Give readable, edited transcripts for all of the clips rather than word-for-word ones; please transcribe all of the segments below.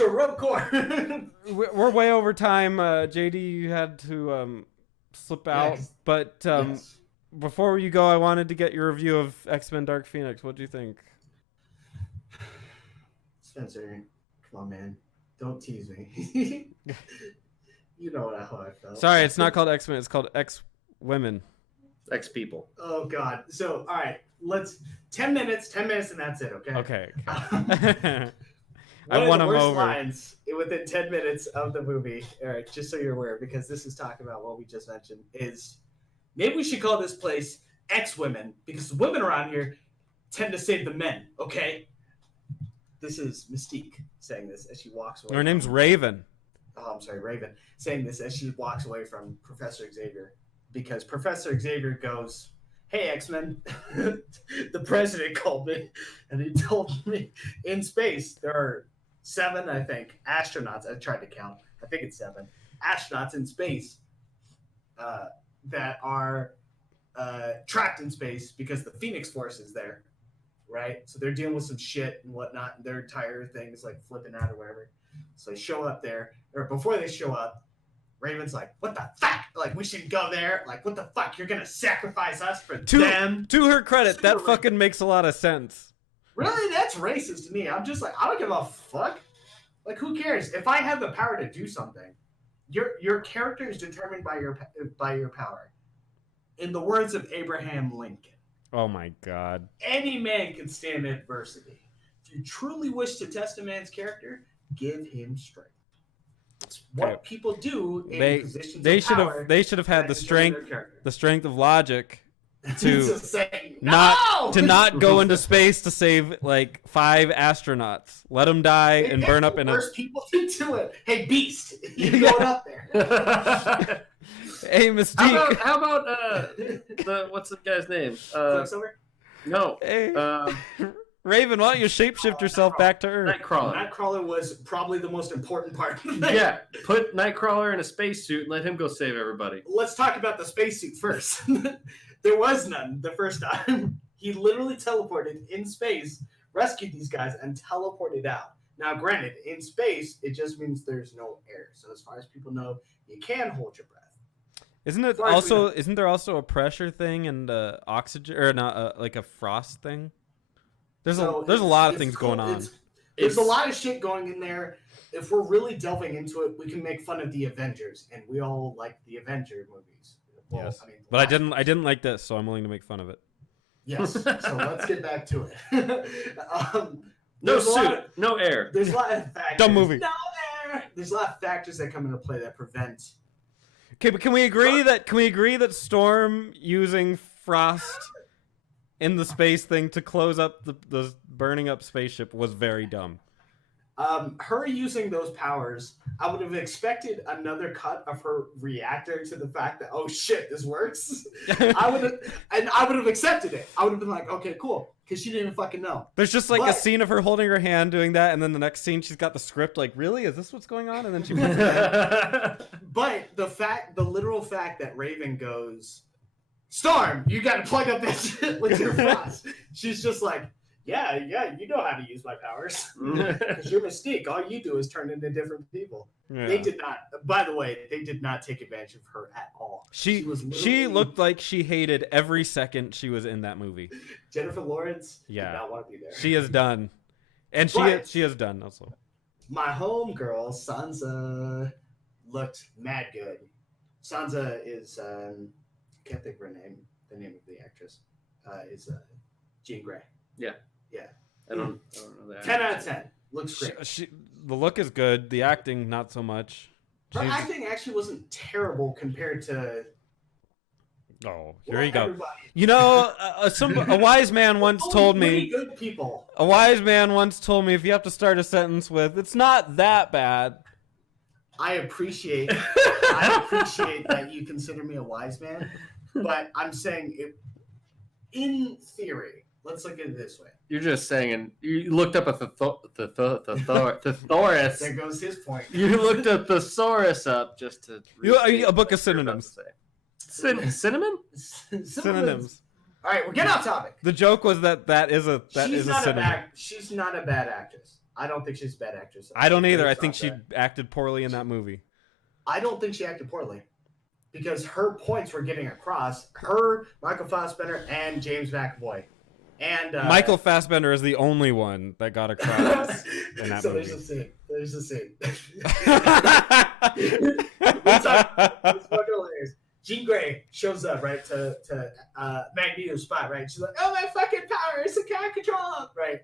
to rub corn. We're way over time. JD, you had to slip out, but yes. before you go, I wanted to get your review of X-Men Dark Phoenix. What do you think? Spencer, come on, man. Don't tease me. You know how I felt. Sorry, it's not called X-Men. It's called X-Women. X-People. Oh, God. So, all right. Let's... 10 minutes, and that's it, okay? Okay. One I of won the them worst over. lines within 10 minutes of the movie, all right, just so you're aware, because this is talking about what we just mentioned, is maybe we should call this place X-Women, because the women around here tend to save the men, okay? This is Mystique saying this as she walks away. Her name's Raven. Oh, I'm sorry, Raven. Saying this as she walks away from Professor Xavier. Because Professor Xavier goes, hey, X-Men, the president called me, and he told me in space there are 7, I think, astronauts. I tried to count. I think it's 7 astronauts in space that are trapped in space because the Phoenix Force is there, right? So they're dealing with some shit and whatnot, and their entire thing is like flipping out or whatever. So they show up there, or before they show up, Raven's like, what the fuck? Like, we should go there. Like, what the fuck? You're going to sacrifice us for them? To her credit, that fucking makes a lot of sense. Really? That's racist to me. I'm just like, I don't give a fuck. Like, who cares? If I have the power to do something, your character is determined by your power. In the words of Abraham Lincoln. Oh, my God. Any man can stand adversity. If you truly wish to test a man's character, give him strength. It's what people do in positions of power. They should have had the strength of logic to not go into space to save like 5 astronauts. Let them die and burn up in a. Worst people to do it. Hey, Beast, you going up there? Hey, Mystique. How about what's the guy's name? Quicksilver? No. Hey. Raven, why don't you shapeshift yourself back to Earth? Nightcrawler was probably the most important part. Yeah, put Nightcrawler in a spacesuit and let him go save everybody. Let's talk about the spacesuit first. There was none the first time. He literally teleported in space, rescued these guys, and teleported out. Now, granted, in space, it just means there's no air. So as far as people know, you can hold your breath. Isn't there also a pressure thing and oxygen, or not, like a frost thing? There's a lot of things going on. There's a lot of shit going in there. If we're really delving into it, we can make fun of the Avengers, and we all like the Avenger movies. Well, yes, I mean, but I didn't like this, so I'm willing to make fun of it. Yes, so let's get back to it. No suit, no air. There's a lot of factors. Dumb movie. No air. There's a lot of factors that come into play that prevent. Okay, but can we agree that Storm using frost in the space thing to close up the burning up spaceship was very dumb? Her using those powers, I would have expected another cut of her reacting to the fact that, oh shit, this works. I would have accepted it. I would have been like, okay, cool, because she didn't fucking know. There's just like a scene of her holding her hand doing that, and then the next scene she's got the script like, really? Is this what's going on? And then she puts it in. But the literal fact that Raven goes, Storm, you got to plug up that shit with your frost. She's just like, yeah, you know how to use my powers. Because you're Mystique. All you do is turn into different people. Yeah. They did not, by the way, they did not take advantage of her at all. She looked like she hated every second she was in that movie. Jennifer Lawrence did not want to be there. She is done. And she is done also. My homegirl, Sansa, looked mad good. Sansa is, I can't think of her name, the name of the actress, is Jean Grey. Yeah. Yeah. I don't know that. 10 out of 10. Looks great. The look is good. The acting, not so much. Her acting actually wasn't terrible compared to... Oh, here you go. Everybody. You know, a wise man once told me... good people. A wise man once told me if you have to start a sentence with, it's not that bad. I appreciate that you consider me a wise man, but I'm saying, in theory... Let's look at it this way. You're just saying, you looked up a thesaurus. There goes his point. You looked a thesaurus up just to... A book of synonyms. Cinnamon? Synonyms. All right, we're getting off topic. The joke was that is a synonym. She's not a bad actress. I don't think she's a bad actress. I don't either. I think she acted poorly in that movie. I don't think she acted poorly because her points were getting across. Her, Michael Fassbender, and James McAvoy. And Michael Fassbender is the only one that got across in that movie. There's a scene. It's fucking hilarious. Jean Grey shows up, right, to Magneto's spot, right? She's like, "Oh, my fucking powers! I can't control them!" Right?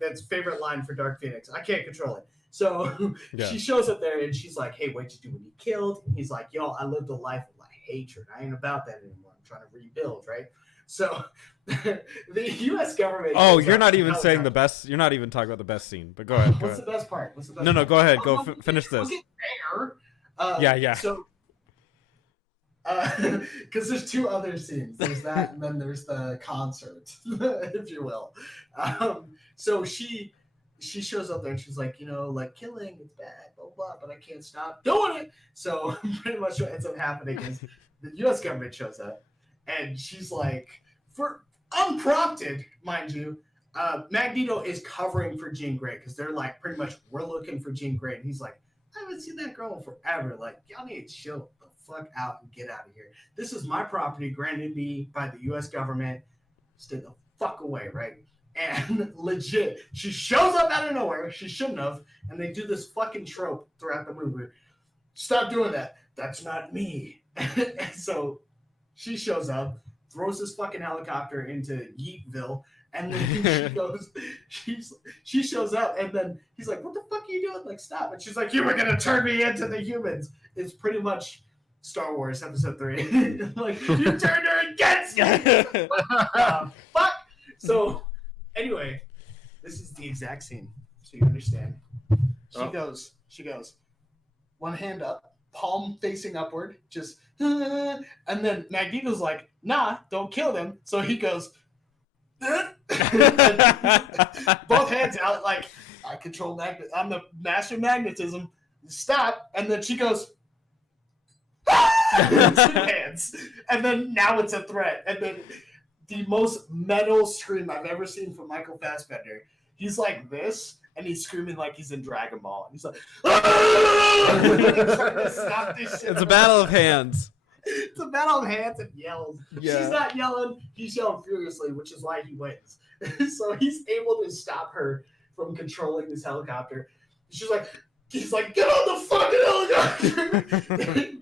That's favorite line for Dark Phoenix. I can't control it. So she shows up there and she's like, "Hey, what'd you do when you killed?" And he's like, "Yo, I lived a life of hatred. I ain't about that anymore. I'm trying to rebuild," right? So the U.S. government. Oh, you're not even saying the best. You're not even talking about the best scene. But go ahead. What's the best part? No, go ahead. Finish this. Yeah. So. Because there's two other scenes. There's that, and then there's the concert, if you will. So she shows up there and she's like, like killing is bad, blah, blah, but I can't stop doing it. So pretty much what ends up happening is the U.S. government shows up, and she's like, for unprompted, mind you, Magneto is covering for Jean Grey because they're like, pretty much, we're looking for Jean Grey, and he's like, I haven't seen that girl in forever. Like, y'all need to chill the fuck out and get out of here. This is my property granted me by the U.S. government. Stay the fuck away, right? And legit, she shows up out of nowhere. She shouldn't have. And they do this fucking trope throughout the movie. Stop doing that. That's not me. And so she shows up, throws this fucking helicopter into Yeetville, and then she shows up, and then he's like, "What the fuck are you doing? Like, stop!" And she's like, "You were gonna turn me into the humans." It's pretty much Star Wars Episode 3. Like, you turned her against me. Fuck. So, anyway, this is the exact scene, so you understand. She goes, one hand up, palm facing upward, just, and then Magneto's like, "Nah, don't kill them." So he goes. Both hands out, like, I control magnet. I'm the master of magnetism. Stop. And then she goes, two hands. And then now it's a threat. And then the most metal scream I've ever seen from Michael Fassbender. He's like this, and he's screaming like he's in Dragon Ball. And he's like, trying to stop this shit. It's a battle of hands. It's a battle of hands and yells. Yeah. She's not yelling. He's yelling furiously, which is why he wins. So he's able to stop her from controlling this helicopter. He's like, "Get on the fucking helicopter!"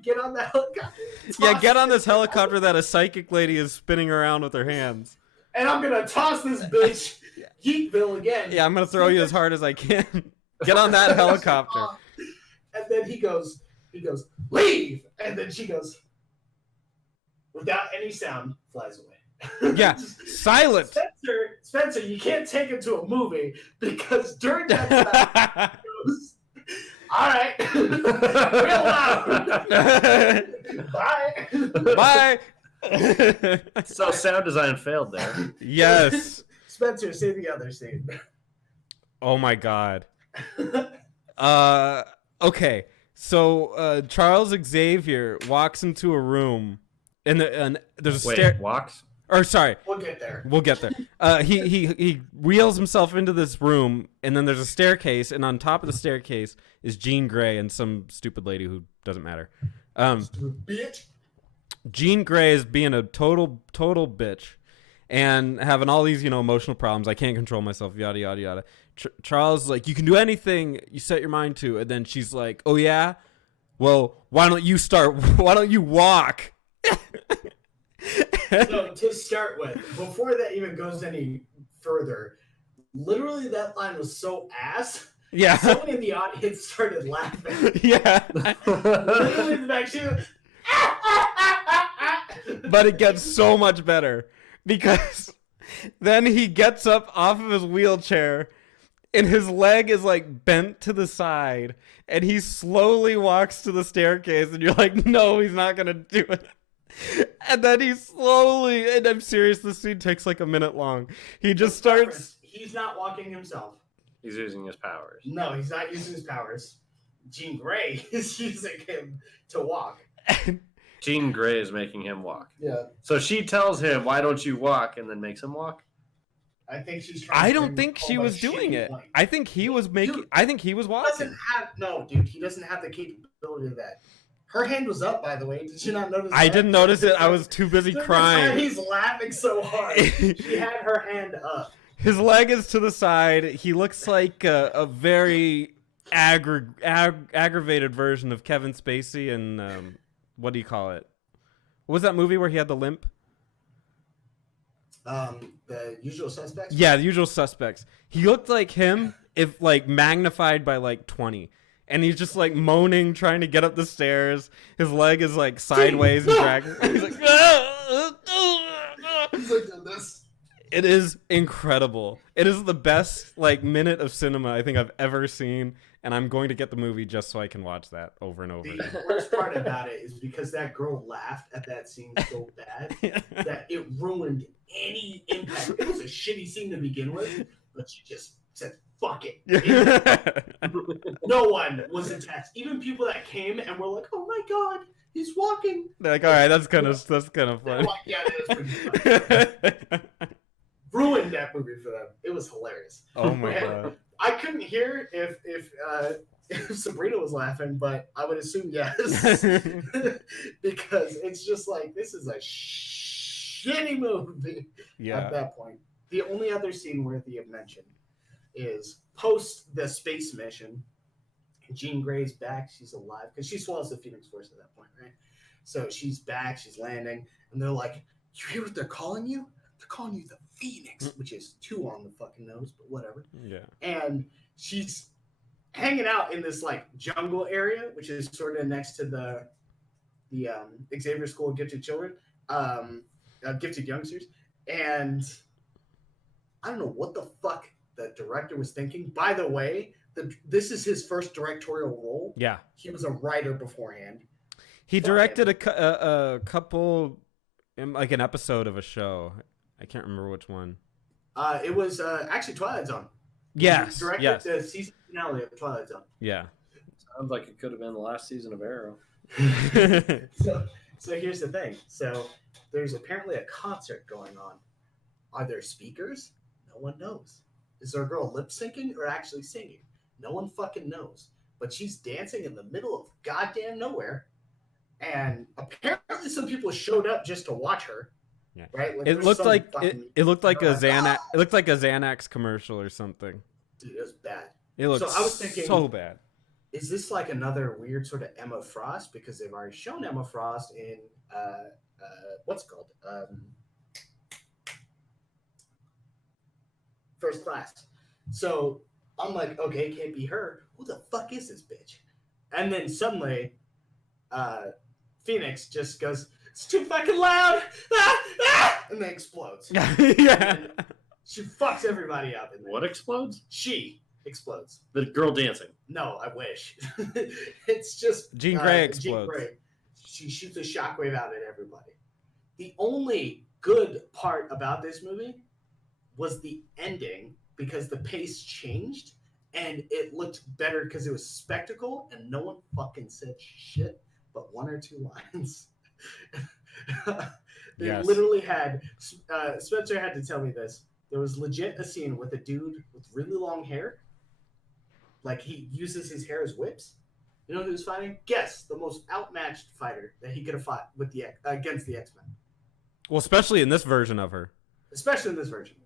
Get on the helicopter. Yeah, get on this helicopter that a psychic lady is spinning around with her hands. And I'm going to toss this bitch, Yeetville, again. Yeah, I'm going to throw you as hard as I can. Get on that helicopter. And then he goes, "Leave!" And then she goes, without any sound, flies away. Yeah, silent. Spencer, you can't take him to a movie because during that time, he goes, "All right, real loud, bye." So sound design failed there. Yes. Spencer, say the other scene. Oh my god. Okay. So Charles Xavier walks into a room, and there's a stair. Walks? Or sorry. We'll get there. He wheels himself into this room, and then there's a staircase, and on top of the staircase is Jean Grey and some stupid lady who doesn't matter. Bitch. Jean Grey is being a total bitch, and having all these emotional problems. I can't control myself. Yada yada yada. Charles is like, "You can do anything you set your mind to," and then she's like, "Oh yeah, well why don't you start? Why don't you walk?" So to start with, before that even goes any further, literally that line was so ass. Yeah. Someone in the audience started laughing. Yeah. Literally the back, she was, But it gets so much better because then he gets up off of his wheelchair and his leg is like bent to the side and he slowly walks to the staircase and you're like, no, he's not going to do it. And then he slowly, and I'm serious, this scene takes like a minute long. He just starts. He's not walking himself. He's using his powers. No, he's not using his powers. Jean Grey is using him to walk. Jean Grey is making him walk. Yeah. So she tells him, "Why don't you walk?" and then makes him walk. I think she's trying I to don't bring think she home a was doing shitty it. point. I think she was doing home a it. shitty I point. think he was making. Dude, I think he was He doesn't walking. have no, dude. He doesn't have the capability of that. Her hand was up, by the way. Did you not notice? I that? didn't notice it. I was too busy During the time crying. he's laughing so hard. She had her hand up. His leg is to the side. He looks like a very aggravated version of Kevin Spacey in what do you call it? What was that movie where he had the limp? The Usual Suspects. Yeah, The Usual Suspects. He looked like him if like magnified by like 20. And he's just like moaning, trying to get up the stairs. His leg is like sideways and dragging. He's like, He's like this. it is incredible. It is the best like minute of cinema I think I've ever seen, and I'm going to get the movie just so I can watch that over and over again. The worst part about it is because that girl laughed at that scene so bad that it ruined any impact. It was a shitty scene to begin with, but she just said, fuck it. No one was attached. Even people that came and were like, oh my God, he's walking. They're like, all right, that's kind of funny. Like, yeah, that is pretty funny. Ruined that movie for them. It was hilarious. Oh my God. I couldn't hear if Sabrina was laughing, but I would assume yes. Because it's just like, this is a shitty movie at that point. The only other scene worthy of mention is post the space mission. Jean Grey's back. She's alive because she swallows the Phoenix Force at that point, right? So she's back. She's landing. And they're like, you hear what they're calling you? They're calling you the Phoenix, which is 2 on the fucking nose, but whatever. Yeah. And she's hanging out in this like jungle area, which is sort of next to the Xavier School of Gifted Children, Gifted Youngsters. And I don't know what the fuck the director was thinking. By the way, this is his first directorial role. Yeah. He was a writer beforehand. He directed a couple, like an episode of a show. I can't remember which one. It was actually Twilight Zone. Yes. He directed the season finale of Twilight Zone. Yeah. Sounds like it could have been the last season of Arrow. So here's the thing. So there's apparently a concert going on. Are there speakers? No one knows. Is there a girl lip syncing or actually singing? No one fucking knows. But she's dancing in the middle of goddamn nowhere. And apparently some people showed up just to watch her. Yeah. Right? Like, It looked like it looked like a Xanax. "Ah!" It looked like a Xanax commercial or something. Dude, it was bad. It looked So I was thinking, so bad. Is this like another weird sort of Emma Frost? Because they've already shown Emma Frost in what's it called? First Class. So I'm like, okay, it can't be her. Who the fuck is this bitch? And then suddenly, Phoenix just goes, it's too fucking loud! Ah! Ah! And then explodes. Yeah. And she fucks everybody up. In there. What explodes? She explodes. The girl dancing. No, I wish. It's just Jean Grey explodes. Jean Grey. She shoots a shockwave out at everybody. The only good part about this movie was the ending because the pace changed and it looked better because it was spectacle and no one fucking said shit but 1 or 2 lines. They Yes. literally had Spencer had to tell me this. There was legit a scene with a dude with really long hair. Like he uses his hair as whips. You know who was fighting? Guess the most outmatched fighter that he could have fought with the against the X-Men. Well, especially in this version of her. Especially in this version.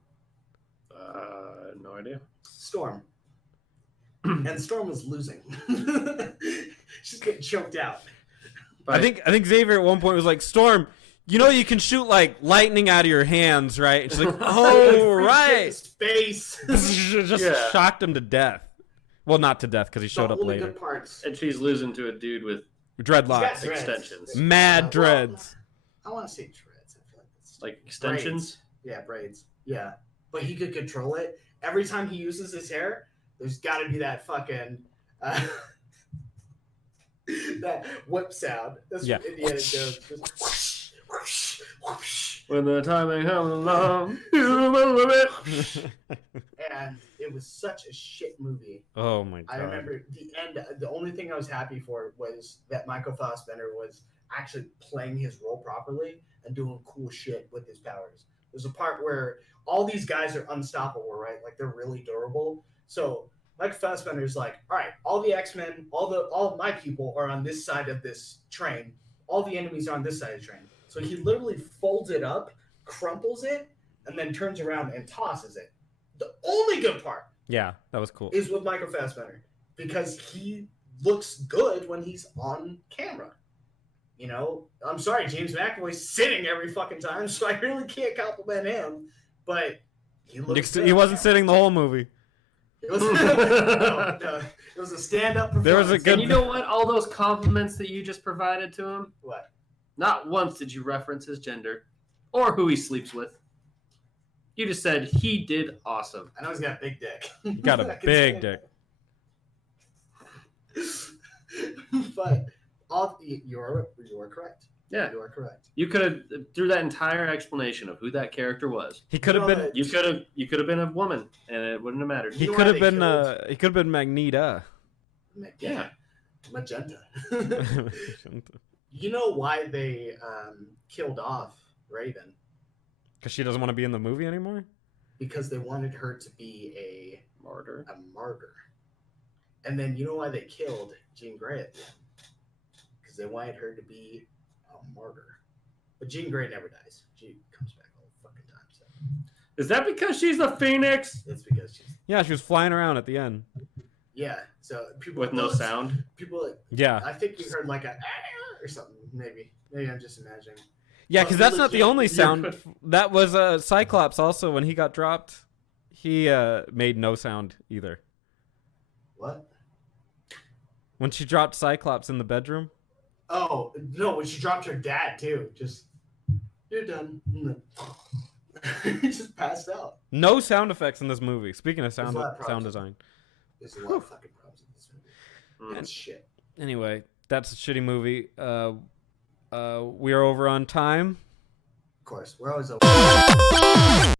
No idea. Storm. And Storm was losing. She's getting choked out. I think Xavier at one point was like, Storm, you know you can shoot like lightning out of your hands, right? And she's like, oh, right. Space. Just shocked him to death. Well, not to death because he showed up later. Good parts. And she's losing to a dude with Dreadlocks. Dreads. extensions. Mad dreads. I want to say dreads. I feel like that's Like extensions? braids. Yeah, braids. Yeah. But he could control it. Every time he uses his hair, there's got to be that fucking that whip sound. That's Yeah. what Indiana Jones. Just whoosh, whoosh, whoosh. When the time comes along, you will it. And it was such a shit movie. Oh my god. I remember the end. The only thing I was happy for was that Michael Fassbender was actually playing his role properly and doing cool shit with his powers. There's a part where all these guys are unstoppable, right? Like they're really durable. So Mike Fassbender's like, all right, all the X-Men, all of my people are on this side of this train. All the enemies are on this side of the train. So he literally folds it up, crumples it, and then turns around and tosses it. The only good part Yeah, that was cool. is with Michael Fassbender because he looks good when he's on camera. You know, I'm sorry, James McAvoy's sitting every fucking time, so I really can't compliment him. But he looks. He wasn't sitting the whole movie. It was, no, it was a stand-up performance. There was a good. And you know what? All those compliments that you just provided to him, What? not once did you reference his gender or who he sleeps with. You just said he did awesome. I know he's got a big dick. You got a big dick. But you're correct. Yeah. You are correct. You could have through that entire explanation of who that character was. He could have been. You could have been a woman, and it wouldn't have mattered. He You know could why have they been. killed- He could have been Magneto. Yeah. Magenta. You know why they killed off Raven? Because she doesn't want to be in the movie anymore. Because they wanted her to be a Martyr. martyr. And then you know why they killed Jean Grey at the end? Because they wanted her to be a martyr. But Jean Grey never dies. She comes back all the fucking time. So Is that because she's a phoenix it's because she's Yeah, she was flying around at the end. yeah. So people with no sound? People, Yeah. I think you heard like a or something. Maybe I'm just imagining. Yeah, But because that's not the legit, only you're sound. That was Cyclops also when he got dropped. He made no sound either. What? When she dropped Cyclops in the bedroom. Oh no! When she dropped her dad too, just you're done. He just passed out. No sound effects in this movie. Speaking of There's sound a lot of sound problems. design. There's a lot of fucking problems in this movie. Mm. That's shit. Anyway, that's a shitty movie. We are over on time. Of course, we're always over.